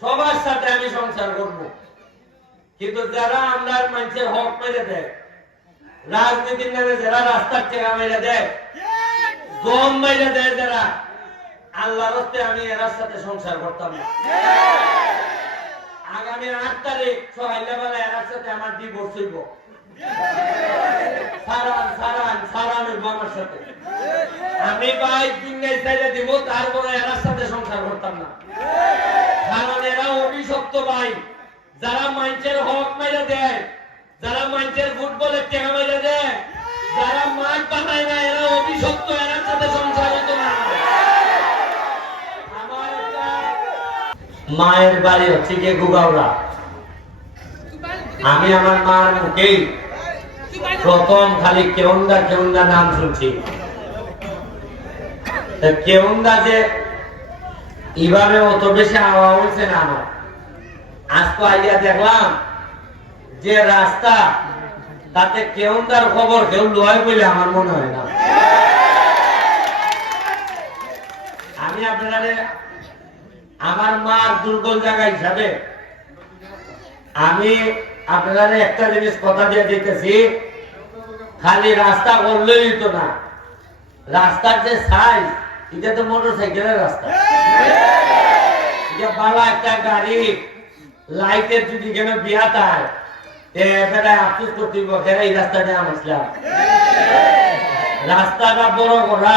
সবার সাথে আমি সংসার করব। কিন্তু যারা আমরার মানুষের হক মেরে দেয়, রাজনীতির নামে যারা রাস্তার টেকা মেরে দেয়, গম মেরে দেয় যারা, আল্লাহর হস্তে আমি এরার সাথে সংসার করতাম আগামী আট তারিখ সকালবেলা এরার সাথে আমার ডিভোর্স হইব। সারান সারান সারান হইব সাথে। আমি ভাই দুনিয়ায় চাইলে দিব, তারপরে এরার সাথে সংসার করতাম না। যারা হক মেরে দেয়, যারা ফুটবলের মেরে দেয়, যারা মাঠ না, এরা অভিশপ্ত, এরার সাথে সংসার হতো না। মায়ের বাড়ি হচ্ছে গিয়ে গুগাওড়া। আমি আমার মার মুখেই প্রথম খালি কেউন্দা কেউন্দা নাম শুনছি। কেউন্দা যে এভাবে অত বেশি হাওয়া উঠছে না আমার। আজ তো আইয়া দেখলাম যে রাস্তা, তাতে কেউন্দার খবর কেউ লয় বলে আমার মনে হয় না। আমি আপনারা আমার মা দুর্বল জায়গা হিসাবে আমি আপনারা একটা জিনিস কথা দিয়ে দিতেছি, খালি রাস্তা করলেই তো না। রাস্তার যে সাইজ এটা তো মোটর সাইকেলের রাস্তা। এটা বালা একটা গাড়ি। লাইটের যদি কেন বিয়া তাই বেড়ায় আফসোস করতে কেন এই রাস্তাটা আসলাম রাস্তাটা বড় করা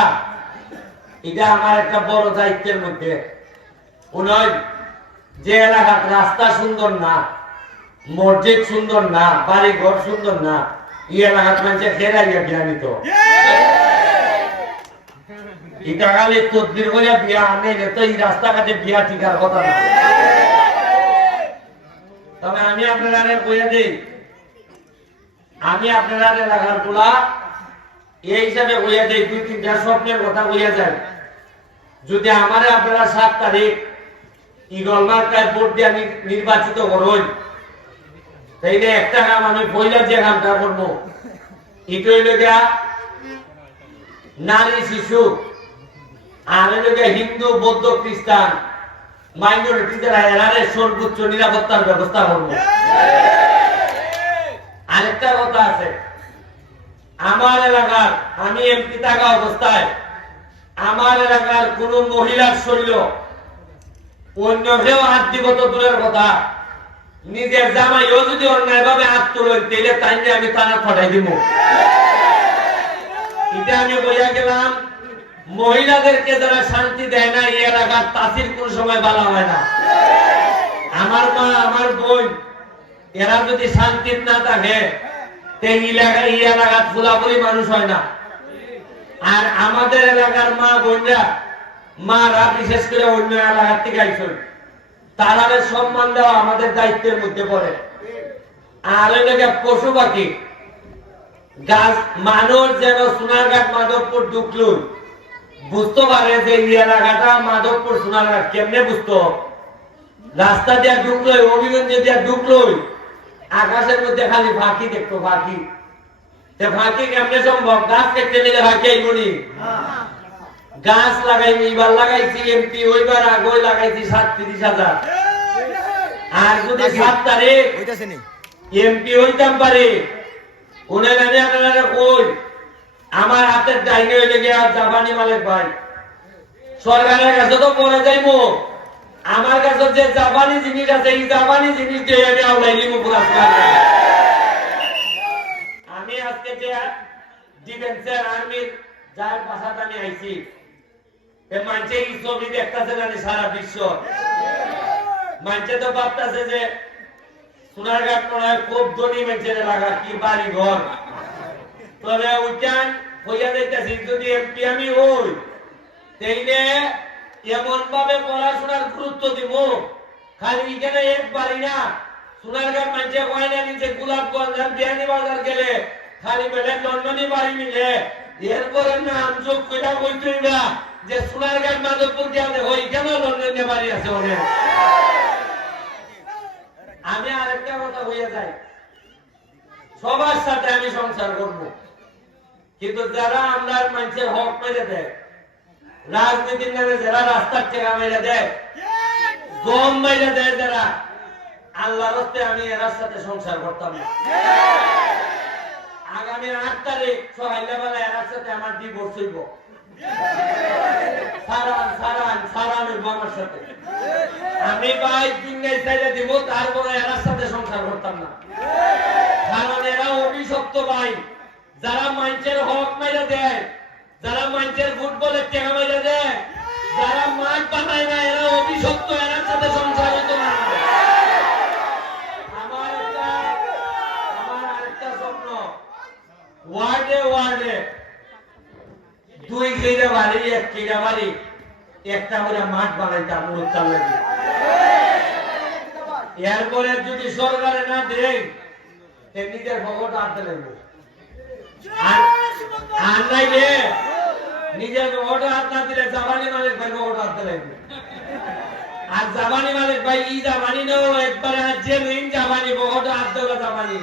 এটা আমার একটা বড় দায়িত্বের মধ্যে। যে এলাকার রাস্তা সুন্দর না, মসজিদ সুন্দর না বাড়ি ঘর সুন্দর না, এই এলাকার মানুষের ফেরাইয়া বিয়া নিত। এটা খালি তদ্বির করে বিয়া আনে তো এই রাস্তাঘাটে বিয়া ঠিকার কথা না। তবে আমি আপনারা কইয়া দিই, আমি আপনারা এলাকারগুলা এই হিসাবে কইয়া দিই, দুই তিনটা স্বপ্নের কথা কইয়া যায় যদি আমারে আপনারা সাত তারিখ ইগল মার্কায় ভোট দিয়ে নির্বাচিত করুন, তাইলে একটা কাম আমি পয়লা যে কামটা করব। এটা হইল গিয়া নারী শিশু, আর হইল গিয়া হিন্দু, বৌদ্ধ, খ্রিস্টান মাইনরিটি যারা এরারে সর্বোচ্চ নিরাপত্তার ব্যবস্থা করব। আরেকটা কথা আছে। আমার এলাকার আমি এমপি থাকা অবস্থায় আমার এলাকার কোন মহিলার শরীর অন্য কেউ হাত দিব তো দূরের কথা। নিজের জামাইও যদি অন্যায় ভাবে হাত তুলেন তাহলে তাই আমি তারা ফটাই দিব। এটা আমি বইয়া গেলাম। মহিলাদেরকে যারা শান্তি দেয় না, এই এলাকার তাসির কোন সময় বলা হয় না। আমার মা, আমার বোন, এরা যদি শান্তি না থাকে এই এলাকা এই এলাকার ফুলাফুলি মানুষ হয় না। আর আমাদের এলাকার মা বোনরা, মারা বিশেষ করে অন্য এলাকার থেকে আইসন তারারে সম্মান দেওয়া আমাদের দায়িত্বের মধ্যে পড়ে। আর এলাকা পশু পাখি, গাছ মানুষ যেন সোনারঘাট মাধবপুর ঢুকলুন বুঝতে পারে যে এই এলাকাটা মাধবপুর সোনারঘাট কেমনে বুঝতো? রাস্তা দিয়ে ঢুকলো অভিগঞ্জে দিয়ে ঢুকলো আকাশের মধ্যে খালি ফাঁকি দেখতো ফাঁকি। ফাঁকি কেমনে সম্ভব? গাছ কেটে নিলে ফাঁকি আইবনি গাছ লাগাই এইবার লাগাইছি এমপি ওইবার আগে লাগাইছি সাতত্রিশ হাজার। আর যদি সাত তারিখ এমপি হইতাম পারে। উনি আমি আপনারা কই? আমার হাতের ডাইনে হইলে আর জাপানি মালিক ভাই। সরকারের কাছে তো পরে যাইবো। আমার কাছে যে জাপানি জিনিস আছে, এই জাপানি জিনিস দিয়ে আমি আওলাই নিব পুরা। আমি আজকে যে ডিফেন্সের আর্মির যার বাসাতে আমি আইছি। এ মানছে এই ছবি দেখতেছে না সারা বিশ্ব? মানছে তো ভাবতেছে যে সোনারঘাট মনে হয় খুব ধনী মানুষের এলাকা কি বাড়ি ঘর তবে উঠান হইয়া যাইতেছি, যদি এমপি আমি হই, তাইলে এমন ভাবে পড়াশোনার গুরুত্ব দিব। খালি এখানে এক বাড়ি না সোনারঘাট মানুষের কয় না, নিচে গোলাপগঞ্জ আর বিয়ানি বাজার গেলে খালি বেলে লন্ডনী বাড়ি মিলে। এরপরে নাম যোগ কইরা কইতেই না যে সোনারঘাট মাধবপুর গেলে হই, কেন লন্ডনে বাড়ি আছে অনেক আমি আরেকটা কথা হইয়া যাই। সবার সাথে আমি সংসার করব। কিন্তু যারা আমরার মানুষের হক মেরে দেয়, রাজনীতির নামে যারা রাস্তার টেকা মেরে দেয় গম বাইরে দেয় যারা, আল্লাহর হস্তে আমি এরার সাথে সংসার করতাম না। আগামী আট তারিখ সকালবেলা এরার সাথে আমার ডিভোর্স হইব। সারান সারান সারান আমার সাথে। আমি ভাই দুনিয়া সাইডে দিব, তারপরে এরার সাথে সংসার করতাম না। কারণ এরা অভিশপ্ত ভাই। যারা মানুষের হক মেরে দেয়, যারা মানুষের ফুটবলের টেকা মেরে দেয়, যারা মাঠ বানায় না, এরা অভিশপ্ত এরার সাথে সংসার হতো না। ওয়ার্ডে ওয়ার্ডে। দুই বাড়ি, এক কিরা বাড়ি। একটা করে মাঠ বানাইতাম এরপরে যদি সরকারে না দেয় নিজের ভগত আনতে লাগবে। আর নাইলে নিজের ভগত হাত না দিলে জাবানি মালিক ভাই আনতে লাগবে আর জাবানি মালিক ভাই, ই জাবানি যে মেইন জাবানি ভগত হাত জাবানি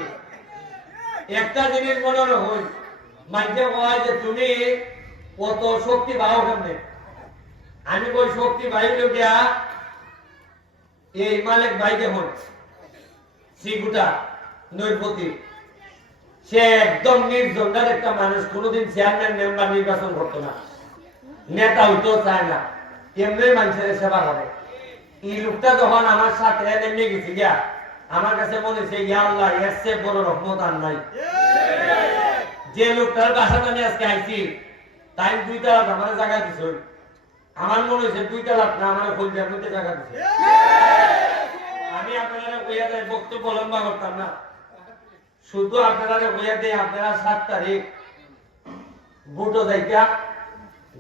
একটা জিনিস মনে রাখুন মাঝে হয় যে তুমি কত শক্তি পাও কেমনে আমি বই শক্তি পাইল গিয়া, এই মালিক ভাই দেখুন শ্রীগুটা নৈপতি। সে একদম নির্জনদার একটা মানুষ কোনোদিন চেয়ারম্যান মেম্বার নির্বাচন করতো না। নেতা হইতেও চায় না। এমনি মানুষের সেবা করে? এই লোকটা যখন আমার সাথে নেমে গেছি গিয়া, আমার কাছে মনে হচ্ছে ইয়া আল্লাহ, এর বড় রহমত আর নাই। যে লোকটার বাসাটা আমি আজকে আইছি, তাই দুই তালাক আমার জায়গা দিছ আমার মনে হয়েছে, দুই তালাক না, আমার হলদিয়ার মধ্যে জায়গা দিছে। আমি আপনারা কইয়া যাই বক্তব্য লম্বা করতাম না। শুধু আপনারা কইয়া দেয় আপনারা সাত তারিখ বুটো যাইতা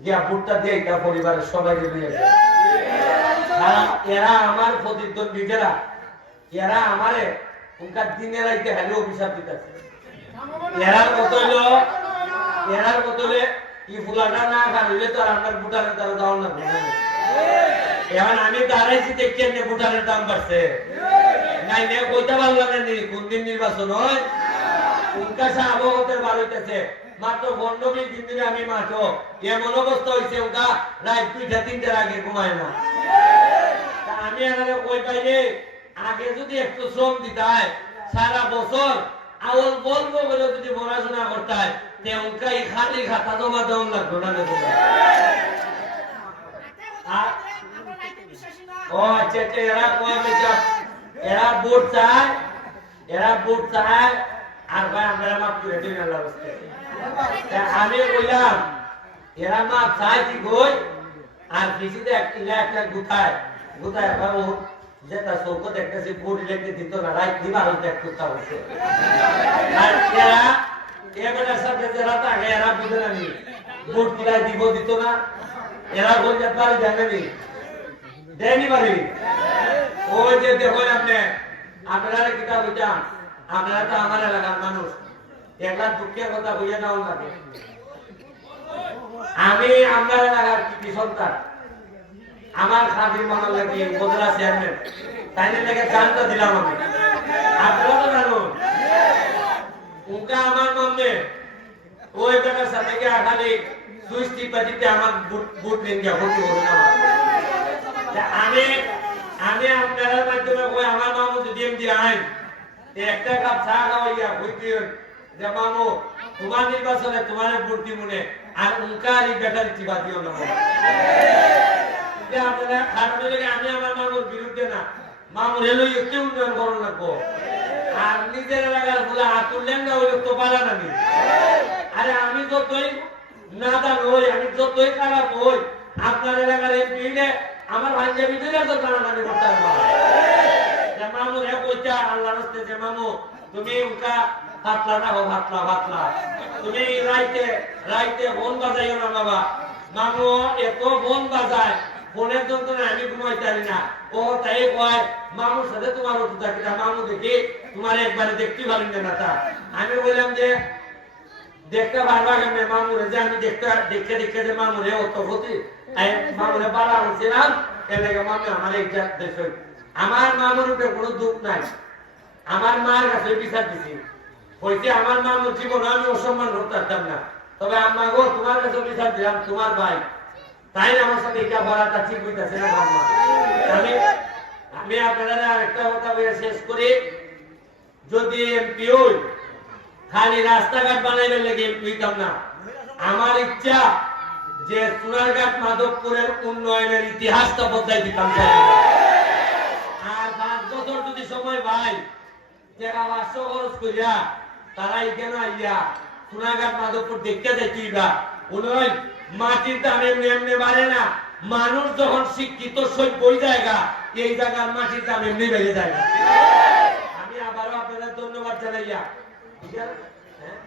গিয়া বুটটা দিয়ে পরিবারের সবাইকে দিয়ে এরা আমার প্রতিদ্বন্দ্বী যারা এরা আমারে উনকার দিনে রাইতে হ্যালো অভিশাপ দিতেছে। এরার বদলে এরার বদলে ই ফুলাটা না খাইলে তো আমার বুটারের দ্বারা যাওয়ার না এখন আমি দাঁড়াইছি দেখি বুটারের দাম বাড়ছে। নাই কইতে পারলাম না কোন দিন নির্বাচন হয়। উনকা আবহাওয়াতের বার হইতেছে। মাত্র বন্ডবী দিন দিনে আমি মাত্র এমন অবস্থা হয়েছে ওটা? রাত দুইটা তিনটার আগে ঘুমায় না। আমি এখানে কই পাইলে আগে যদি একটু শ্রম দিতে সারা বছর আওয়াল বলব বলে যদি পড়াশোনা করতে তে উনকা এই খালি খাতা জমা দেওয়ার লাগবে না ও আচ্ছা আচ্ছা এরা কয় এরা বুট চায়, এরা বুট চায়, আর ভাই আমরা মাপ করে দিন আমি কইলাম এরা মাপ চায় কি কই? আর কিছুতে একটা একটা গুথায় গুথায় বাবু যেটা চৌকত একটা সে বুট লেগে দিত না রাত দিবার হতে এক কুত্তা হচ্ছে আর এরা এবারের সাথে যারা থাকে, এরা বুঝে না বুট কিলাই দিব, দিত না। এরা বলতে পারে জানেনি দেয়নি পারি ওই যে দেখুন আপনি, আপনারা কিতাব বুঝান? আপনারা তো আমার এলাকার মানুষ। একটা দুঃখের কথা বুঝে নাও লাগে। আমি আপনার এলাকার কৃতি সন্তান। আমার খাদির মনে লাগে, উপজেলা চেয়ারম্যান তাই লেগে গানটা দিলাম আমি। আপনারা তো জানুন। উনকা আমার মনে, ওই বেটার সাথে গিয়ে খালি সুইচ টিপা দিতে আমার বুট বুট নিন ভর্তি হবে না আমি আমি আপনার মাধ্যমে কই, আমার মামু যদি এমনি আইন একটা কাপ চা খাওয়াইয়া হইতে যে মামু, তোমার নির্বাচনে তোমার ভর্তি মনে আর উনকার এই বেটার টিপা দিও না আপনারা কারণ হলে আমি আমার মামুর বিরুদ্ধে না, মামুর এলো, একটু উন্নয়ন করো লাগবো। আর নিজের এলাকার বলে হাতুর লেঙ্গা হইলে তো পারা না আরে আমি যতই নাদান হই, আমি যতই খারাপ হই, আপনার এলাকার এমপি আমার পাঞ্জাবি দিলে তো টানাটানি করতে হবে যে মামু হে কইতা আল্লাহ রাস্তে যে মামু তুমি উনকা ভাতলা হো ভাতলা ভাতলা তুমি রাইতে রাইতে ফোন বাজাইও না বাবা। মামু, এত ফোন বাজায় ফোনের যন্ত্রণা আমি ঘুমাইতে পারি না। ও তাই কয়, মামুর সাথে তোমার ওষুধ থাকি না। মামু দেখি, তোমার একবারে দেখতে পারেন না তা আমি বললাম যে, দেখতে পারবা কেমনে মামুরে যে আমি দেখতে দেখতে দেখতে যে মামুরে অত ক্ষতি? এই মামুরে বালা আনছিলাম এর আমার একটা দেশ আমার মামুর উপরে কোনো দুঃখ নাই। আমার মার কাছে বিচার দিছি। হইতে আমার মামুর জীবন আমি অসম্মান করতে না। তবে আম্মা গো, তোমার কাছে বিচার দিলাম, তোমার ভাই। তাই আমার সাথে এটা বলাটা ঠিক হইতেছে না আমি আমি আপনারা আরেকটা কথা বলে শেষ করি। যদি এমপি খালি রাস্তাঘাট বানাইবার লেগে এমপি না। আমার ইচ্ছা যে সোনারঘাট মাধবপুরের উন্নয়নের ইতিহাসটা বদলাই দিতাম আর পাঁচ বছর যদি সময় ভাই যারা খরচ করিয়া তারা এখানে আইয়া সোনারঘাট মাধবপুর দেখতে উন্নয়ন মাটির দাম এমনি বাড়ে না মানুষ যখন শিক্ষিত সভ্য জায়গা এই জায়গার মাটির দাম এমনি বেড়ে যায় আমি আবারও আপনাদের ধন্যবাদ জানাইয়া ঠিক আছে? হ্যাঁ?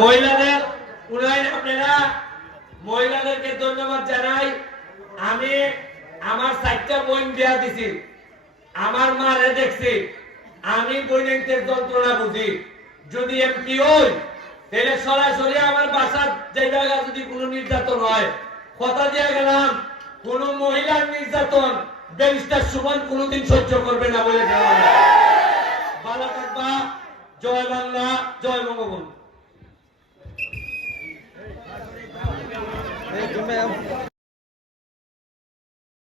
মহিলাদের উন্নয়ন আপনারা মহিলাদেরকে ধন্যবাদ জানাই। আমি আমার চারটা বোন বিয়া দিছি। আমার মারে দেখছি। আমি বৈনিকদের যন্ত্রণা বুঝি। যদি এমপি হই তাহলে সরাসরি আমার বাসার যে জায়গা যদি কোনো নির্যাতন হয়, কথা দিয়ে গেলাম, কোন মহিলার নির্যাতন ব্যারিস্টার সুমন কোনোদিন সহ্য করবে না বলে গেলাম ভালো থাকবা জয় বাংলা, জয় বঙ্গবন্ধু। É, Ei, tu mesmo.